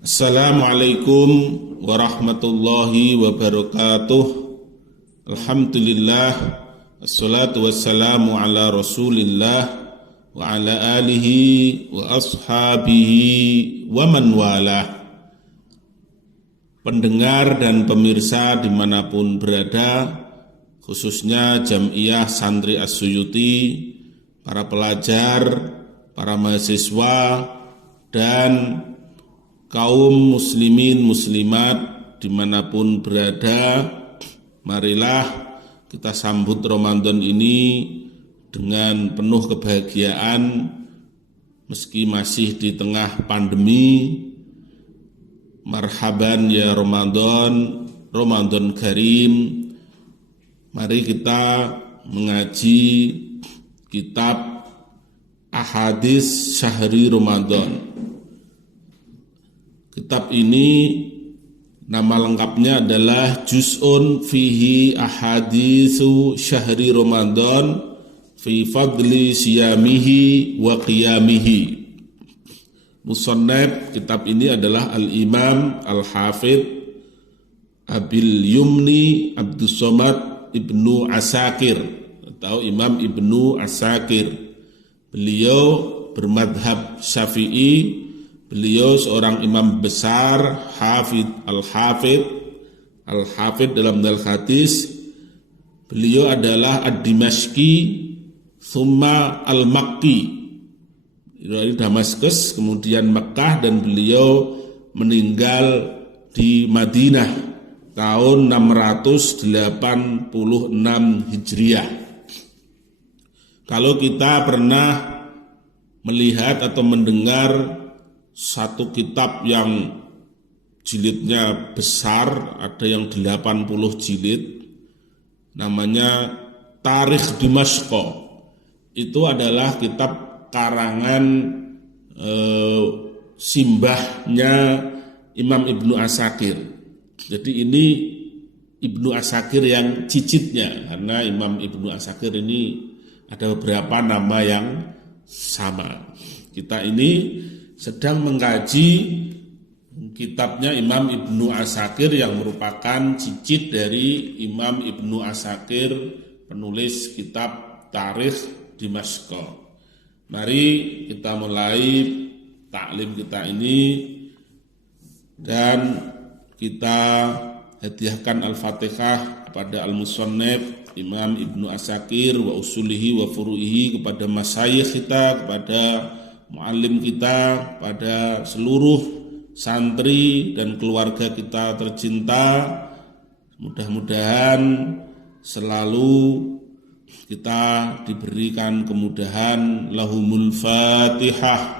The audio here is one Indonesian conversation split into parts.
Assalamualaikum warahmatullahi wabarakatuh. Alhamdulillah, assalatu wassalamu ala rasulillah wa ala alihi wa ashabihi wa man walah. Pendengar dan pemirsa dimanapun berada, khususnya Jam'iyah Santri As-Suyuti, para pelajar, para mahasiswa, dan kaum muslimin muslimat dimanapun berada, marilah kita sambut Ramadan ini dengan penuh kebahagiaan meski masih di tengah pandemi. Marhaban ya Ramadan, Ramadan Karim. Mari kita mengaji kitab Ahadits Syahri Ramadan. Kitab ini nama lengkapnya adalah Juz'un Fihi Ahaditsu Syahri Ramadan Fi Fadli Siyamihi wa Qiyamihi. Musannaf kitab ini adalah Al-Imam Al-Hafidh Abil Yumni Abdus Somad Ibnu Asakir atau Imam Ibnu Asakir. Beliau bermadhab Syafi'i. Beliau seorang imam besar, Hafidh Al-Hafidh dalam hadis. Beliau adalah Ad-Dimashqi thumma Al-Makki, dari Damaskus kemudian Mekah, dan beliau meninggal di Madinah tahun 686 Hijriah. Kalau kita pernah melihat atau mendengar satu kitab yang jilidnya besar, ada yang 80 jilid, namanya Tarikh Dimashq. Itu adalah kitab karangan simbahnya Imam Ibnu Asakir. Jadi ini Ibnu Asakir yang cicitnya, karena Imam Ibnu Asakir ini ada beberapa nama yang sama. Kita ini sedang mengkaji kitabnya Imam Ibnu Asakir yang merupakan cicit dari Imam Ibnu Asakir, penulis kitab Tarikh Dimashq. Mari kita mulai taklim kita ini dan kita hadiahkan Al-Fatihah kepada Al-Musannif Imam Ibnu Asakir wa usulihi wa furu'ihi, kepada masyayikh kita, kepada muallim kita, pada seluruh santri dan keluarga kita tercinta. Mudah-mudahan selalu kita diberikan kemudahan. Lahumul Fatihah.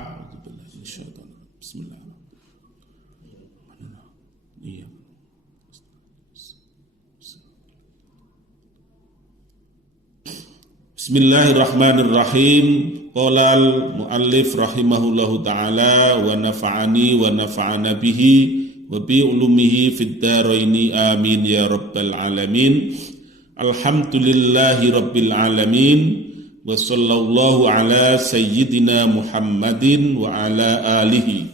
Bismillahirrahmanirrahim. Qala al-muallif rahimahullahu ta'ala wa nafa'ani wa nafa'ana bihi wa bi ulumihi fid dharaini amin ya rabbal alamin. Alhamdulillahi rabbil alamin wa sallallahu ala sayyidina Muhammadin wa ala alihi.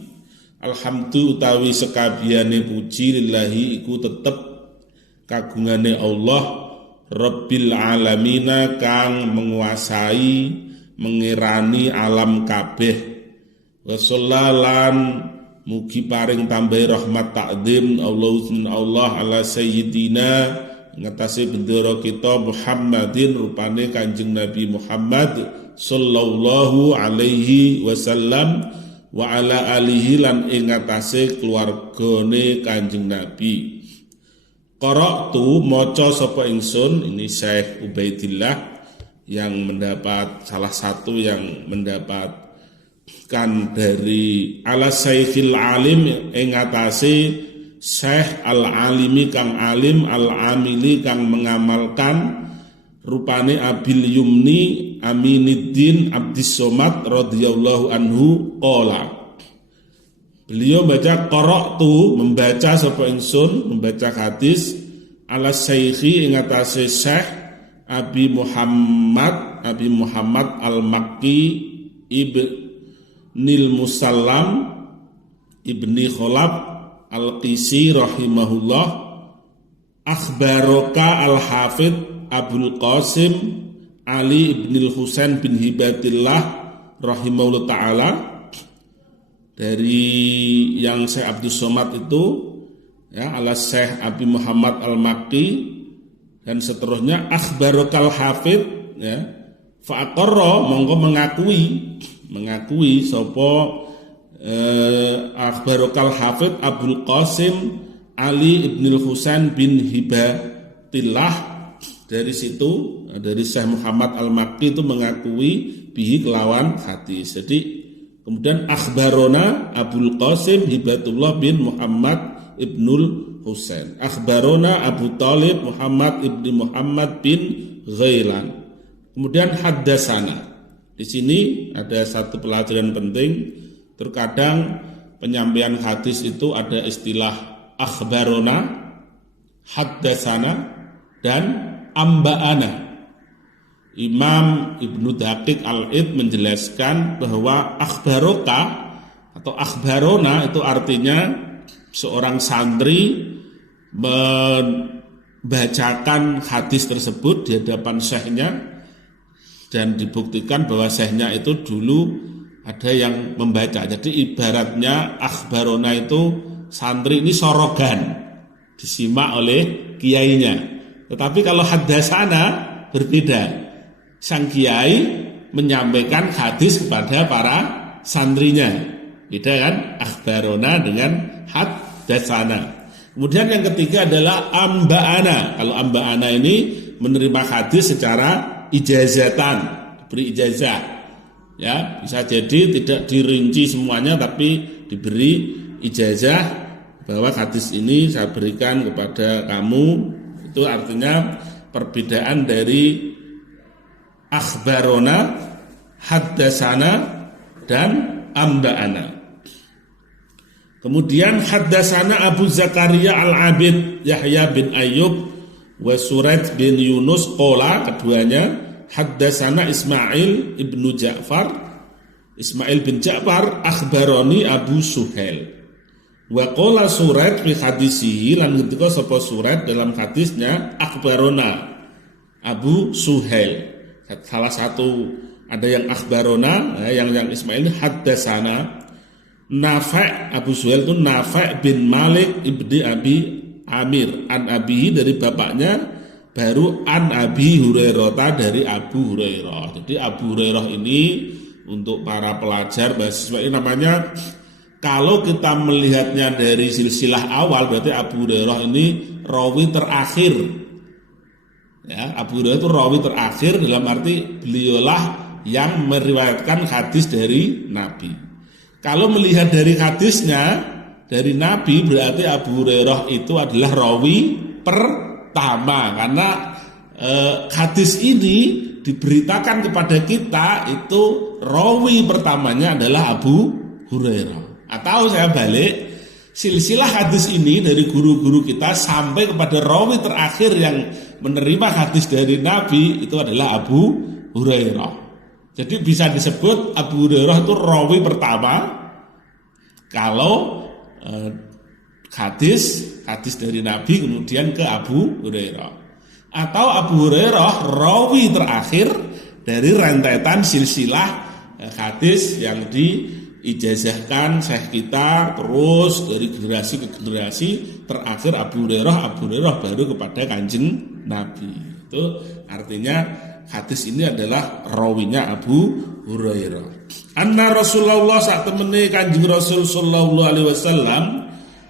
Alhamdu utawi sekabiyane puji lillahi iku tetep kagungane Allah Rabbil alamina kang menguasai mengirani alam kabeh. Wassallalan mugi paring tambahi rahmat takdim Allah ala sayyidina ngatasi bendera kita Muhammadin, rupane Kanjeng Nabi Muhammad sallallahu alaihi wasallam, wa ala alihi lan ing ngatasi keluargane Kanjeng Nabi. Qara'tu maca sapa ingsun, ini Syekh Ubaidillah yang mendapat salah satu yang mendapatkan dari ala Syekhil Alim ing atase Syekh Al-Alimi kang alim, Al-Amili kang mengamalkan, rupane Abil Yumni Aminiddin Abdis Somad radhiyallahu anhu qala. Beliau baca qara'tu, membaca sapa ingsun, membaca hadis ala Syekhi ing atase Syekh Abi Muhammad Al-Makki Ibnil Musallam Ibni Khalaf Al-Qisi rahimahullah, akhbaroka al-hafidh Abul Qasim Ali ibn Husain bin Hibatillah rahimahullah ta'ala, dari yang Syekh Abdul Somad itu ya, ala Syekh Abi Muhammad Al-Makki dan seterusnya, akhbarokal hafidh ya, fa'aqarra mongko mengakui sapa akhbarokal hafidh Abul Qasim Ali ibn Husain bin Hibatillah, dari situ dari Syekh Muhammad Al-Makki itu mengakui bihi kelawan hadis. Jadi kemudian akhbarona Abul Qasim Hibatullah bin Muhammad ibnul Husain, akhbarona Abu Talib Muhammad ibni Muhammad bin Ghailan. Kemudian haddasana. Di sini ada satu pelajaran penting. Terkadang penyampaian hadis itu ada istilah akhbarona, haddasana, dan amba'ana. Imam Ibnu Daqiq Al-Id menjelaskan bahwa akhbaroka atau akhbarona itu artinya seorang santri membacakan hadis tersebut di hadapan syekhnya dan dibuktikan bahwa syekhnya itu dulu ada yang membaca. Jadi ibaratnya akhbarona itu santri ini sorogan, disimak oleh kiainya. Tetapi kalau haddasana berbeda. Sang kiai menyampaikan hadis kepada para santrinya. Beda kan? Akhbarona dengan haddasana. Kemudian yang ketiga adalah amba'ana. Kalau amba'ana ini menerima hadis secara ijazatan, diberi ijazah. Ya, bisa jadi tidak dirinci semuanya tapi diberi ijazah bahwa hadis ini saya berikan kepada kamu. Itu artinya perbedaan dari akhbarona, haddasana, dan amba'ana. Kemudian haddasana Abu Zakaria Al-Abid Yahya bin Ayyub wa Suraid bin Yunus qala, keduanya haddasana Ismail ibnu Ja'far, Ismail bin Ja'far akhbaroni Abu Suhail wa qala Suraid fi hadisihi, lan ketika sapa Suraid dalam hadisnya akhbarona Abu Suhail. Salah satu ada yang akhbarona, yang Ismail haddasana. Nafi' Abu Suhail itu Nafi' bin Malik ibni Abi Amir an Abi, dari bapaknya, baru an Abi Hurairah dari Abu Hurairah. Jadi Abu Hurairah ini untuk para pelajar mahasiswa ini namanya, kalau kita melihatnya dari silsilah awal berarti Abu Hurairah ini rawi terakhir. Ya, Abu Hurairah itu rawi terakhir dalam arti beliaulah yang meriwayatkan hadis dari Nabi. Kalau melihat dari hadisnya dari Nabi berarti Abu Hurairah itu adalah rawi pertama, karena hadis ini diberitakan kepada kita itu rawi pertamanya adalah Abu Hurairah. Atau saya balik, silsilah hadis ini dari guru-guru kita sampai kepada rawi terakhir yang menerima hadis dari Nabi itu adalah Abu Hurairah. Jadi bisa disebut Abu Hurairah itu rawi pertama kalau hadis dari Nabi kemudian ke Abu Hurairah. Atau Abu Hurairah rawi terakhir dari rentetan silsilah hadis yang diijazahkan syekh kita terus dari generasi ke generasi, terakhir Abu Hurairah baru kepada Kanjeng Nabi. Itu artinya hadis ini adalah rawinya Abu Hurairah. Anna Rasulullah sak temene Kanjeng Rasul sallallahu alaihi wasallam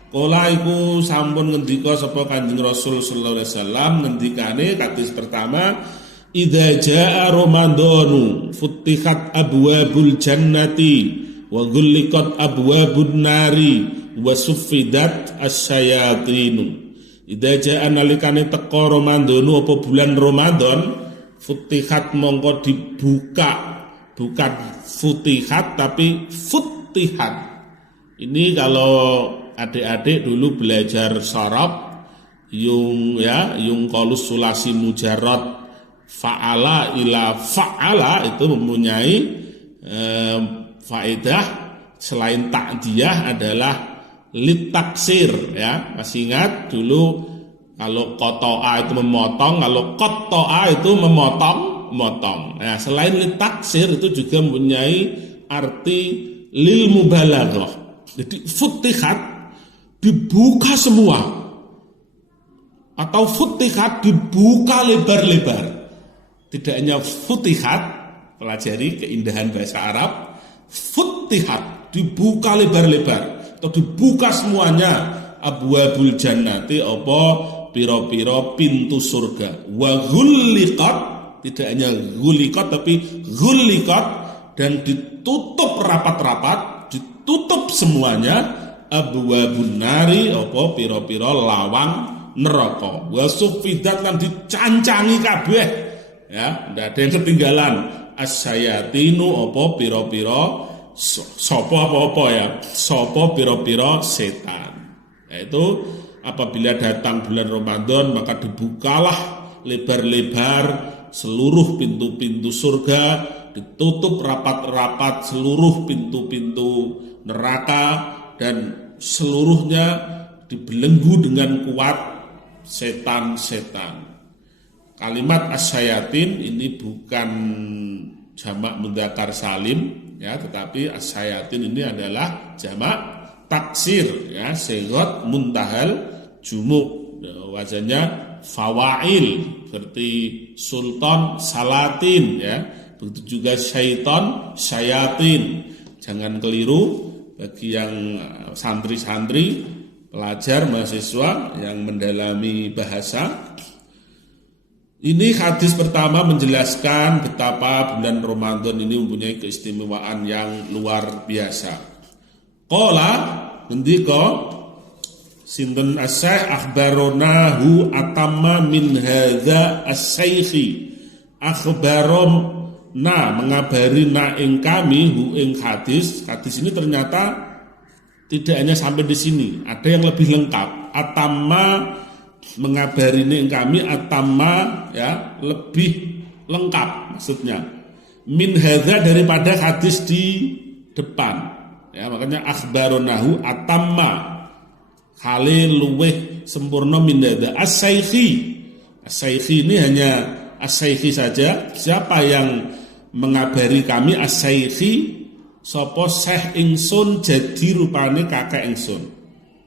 kala iku sampun ngendika sapa Kanjeng Rasul sallallahu alaihi wasallam, ngendikane hadis pertama, idza jaa ramadhanu futtihat abwabul jannati wa ghulliqat abwabun nari wa suffidat asyayatinu. Idza jaa nalikane teka Ramadhanu apa bulan Ramadan, futihat mongko dibuka, bukan futihat tapi futihat. Ini kalau adik-adik dulu belajar sharaf yung qalus sulasi mujarrad fa'ala ila fa'ala itu mempunyai faedah selain takdiyah adalah litaksir, ya. Masih ingat dulu kalau qata'a itu memotong, kalau qatta'a itu memotong. Nah, selain litaksir itu juga mempunyai arti lil mubalaghah. Jadi futihat dibuka semua, atau futihat dibuka lebar-lebar. Tidak hanya futihat, pelajari keindahan bahasa Arab, futihat dibuka lebar-lebar atau dibuka semuanya, abwabul jannati apa piro-piro pintu surga, wa ghulliqat, tidak hanya ghuliqat tapi ghulliqat, dan ditutup rapat-rapat, ditutup semuanya, abwabun nari apa piro-piro lawang neraka, wa sufidat lan dicancangi kabeh, ya, ndak ada yang ketinggalan, asyayatinu apa piro-piro sopo apa-apa, ya, sopo piro-piro setan. Yaitu apabila datang bulan Ramadan maka dibukalah lebar-lebar seluruh pintu-pintu surga, ditutup rapat-rapat seluruh pintu-pintu neraka, dan seluruhnya dibelenggu dengan kuat setan-setan. Kalimat asyayatin ini bukan jamak mudzakkar salim, ya, tetapi asyayatin ini adalah jamak taksir, ya, sigot muntahal jumuk, ya, wazannya fawail, seperti sultan salatin, ya, begitu juga syaiton syayatin. Jangan keliru bagi yang santri-santri, pelajar, mahasiswa yang mendalami bahasa. Ini hadis pertama menjelaskan betapa bulan Ramadan ini mempunyai keistimewaan yang luar biasa. Qala ngendika sinten as-Syaikh akhbaronahu atamma min hadza as-Syaikhi, akhbarona mengabari na ing kami hu ing hadis ini ternyata tidak hanya sampai di sini, ada yang lebih lengkap. Atamma mengabari ing kami, atamma, ya, lebih lengkap maksudnya, min hadza daripada hadis di depan, ya, makanya akhbaronahu atamma halil luweh sempurna min hadza as-Syaikhi ini hanya as-Syaikhi saja. Siapa yang mengabari kami? As-Syaikhi sapa Syekh ingsun jadi rupane kakek ingsun.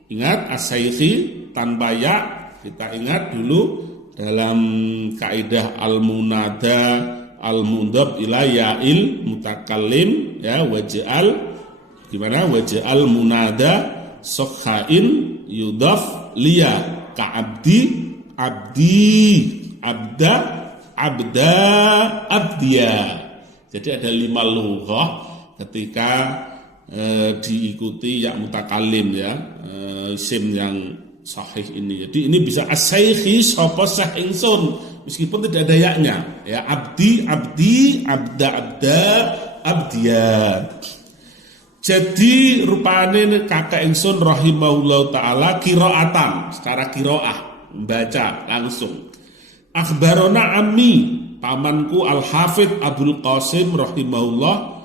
Ingat as-Syaikhi tanpa ya. Kita ingat dulu dalam kaidah al-munada al-mudhaf ila ya'il mutakallim, ya, waj'al gimana? Waj'al munada sokhain yudhaf liya ka abdi abda abdiya. Jadi ada 5 lughah ketika diikuti ya mutakallim, ya, isim yang sahih ini. Jadi ini bisa as-Syaikhi sapa Syekh ingsun meskipun tidak ada yaknya, ya, abdi abda abdiya. Jadi rupane kakek ingsun rahimahullahu taala qiraatan, secara qiraah, membaca langsung. Akhbarona ammi, pamanku Al-Hafidz Abdul Qasim rahimahullah.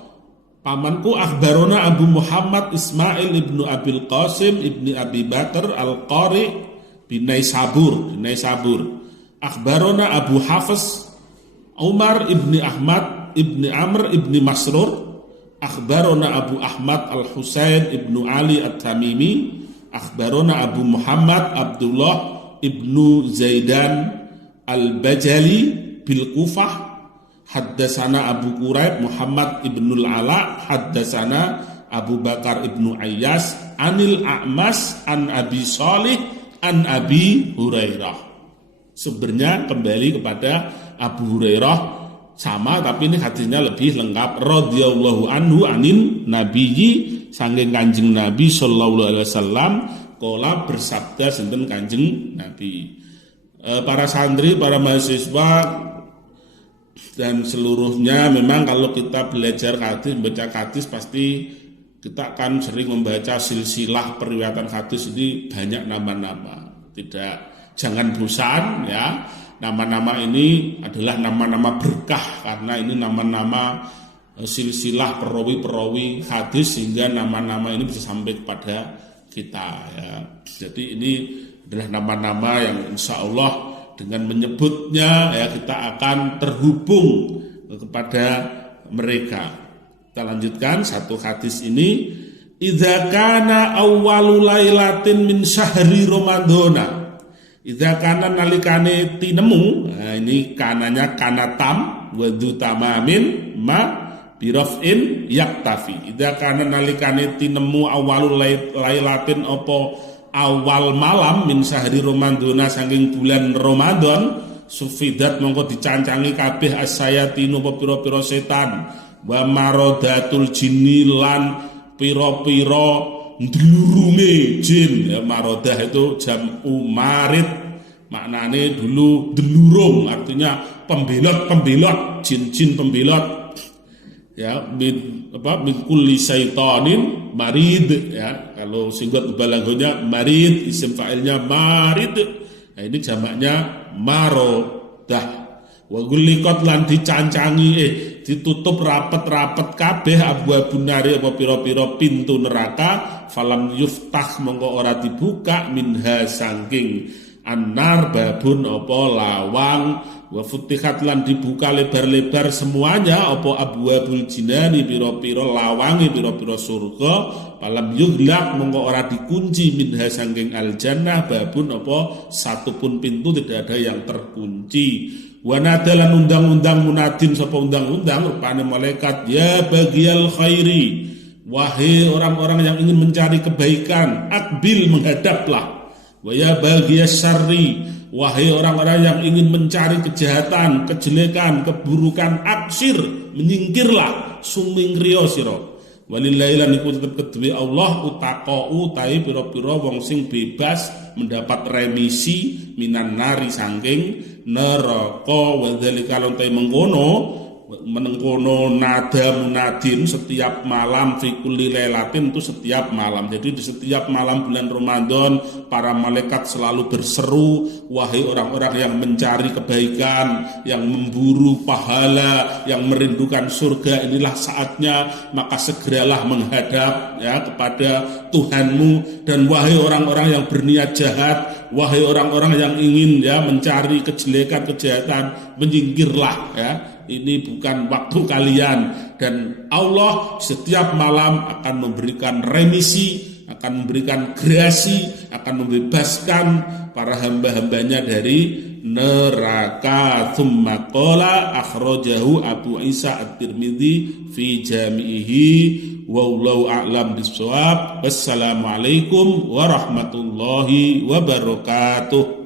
Pamanku akhbarona Abu Muhammad Ismail ibnu Abil Qasim ibni Abi Bakar Al-Qari bin Naisabur. Akhbarona Abu Hafiz Umar ibni Ahmad ibni Amr ibni Masrur. Akhbarona Abu Ahmad Al-Husain ibnu Ali At-Tamimi. Akhbarona Abu Muhammad Abdullah ibnu Zaidan Al-Bajali bil Kufah. Haddasana Abu Quraib Muhammad ibnul Ala. Haddasana Abu Bakar ibnu Ayyas anil A'mas an Abi Shalih an Abi Hurairah. Sebenarnya kembali kepada Abu Hurairah sama, tapi ini hadisnya lebih lengkap. Radhiyallahu anhu anin nabiyyi, saking Kanjeng Nabi sallallahu alaihi wasallam, qala bersabda sinten Kanjeng Nabi. Para santri, para mahasiswa dan seluruhnya, memang kalau kita belajar hadis, membaca hadis, pasti kita akan sering membaca silsilah periwayatan hadis ini banyak nama-nama. Jangan bosan, ya. Nama-nama ini adalah nama-nama berkah karena ini nama-nama silsilah perawi-perawi hadis sehingga nama-nama ini bisa sampai kepada kita ya. Jadi ini adalah nama-nama yang insya Allah dengan menyebutnya ya kita akan terhubung kepada mereka. Kita lanjutkan satu hadis ini. Idza kana awwalu lailatin min syahri ramadhana. Idza kana nalikane tinemu, nah ini kananya kanatam wa dzu tamamin ma birafin yaktafi. Idza kana nalikane tinemu awwalu lailatin apa awal malam min syahri ramadhana saking bulan Ramadan sufidat mongko dicancangi kabeh asayatinu apa pira-pira setan wa marodatul jinni lan pira-pira ndlurunge jin ya, marodah itu jam'u marid maknane dulu delurung artinya pembelot jin-jin pembelot ya min kulli syaitanin marid ya kalau singgot balagonya marid isim fa'ilnya marid nah ini jamaknya marodah wa gulikot lan dicancangi ditutup rapet-rapet kabeh abwabun nari apa pira-pira pintu neraka falam yuftah mongko ora dibuka minha saking annar babun apa lawang wa futihat lan dibuka lebar-lebar semuanya apa abwabul jinani pira-pira lawange pira-pira surga falam yughlaq mongko ora dikunci minha saking aljannah babun apa satupun pintu tidak ada yang terkunci. Wanadalan undang-undang munadin sapa undang-undang rupane malaikat ya bagial khairi wahai orang-orang yang ingin mencari kebaikan akbil menghadaplah wa ya bagias syarri wahai orang-orang yang ingin mencari kejahatan kejelekan keburukan aksir menyingkirlah sumingriya sira walillahi lan iku tetep kedue Allah utaqau tai pira-pira wong sing bebas mendapat remisi minan nari saking neraka wa dzalika lan mengkono nada munadin setiap malam fi kulli lailatin itu setiap malam. Jadi di setiap malam bulan Ramadan para malaikat selalu berseru wahai orang-orang yang mencari kebaikan, yang memburu pahala, yang merindukan surga, inilah saatnya maka segeralah menghadap ya kepada Tuhanmu. Dan wahai orang-orang yang berniat jahat, wahai orang-orang yang ingin ya mencari kejelekan kejahatan, menyingkirlah ya. Ini bukan waktu kalian. Dan Allah setiap malam akan memberikan remisi, akan memberikan grasi, akan membebaskan para hamba-hambanya dari neraka. Tsumma qala akhrajahu Abu Isa At-Tirmidzi fi jami'ihi wallahu a'lam bissawab. Wassalamualaikum warahmatullahi wabarakatuh.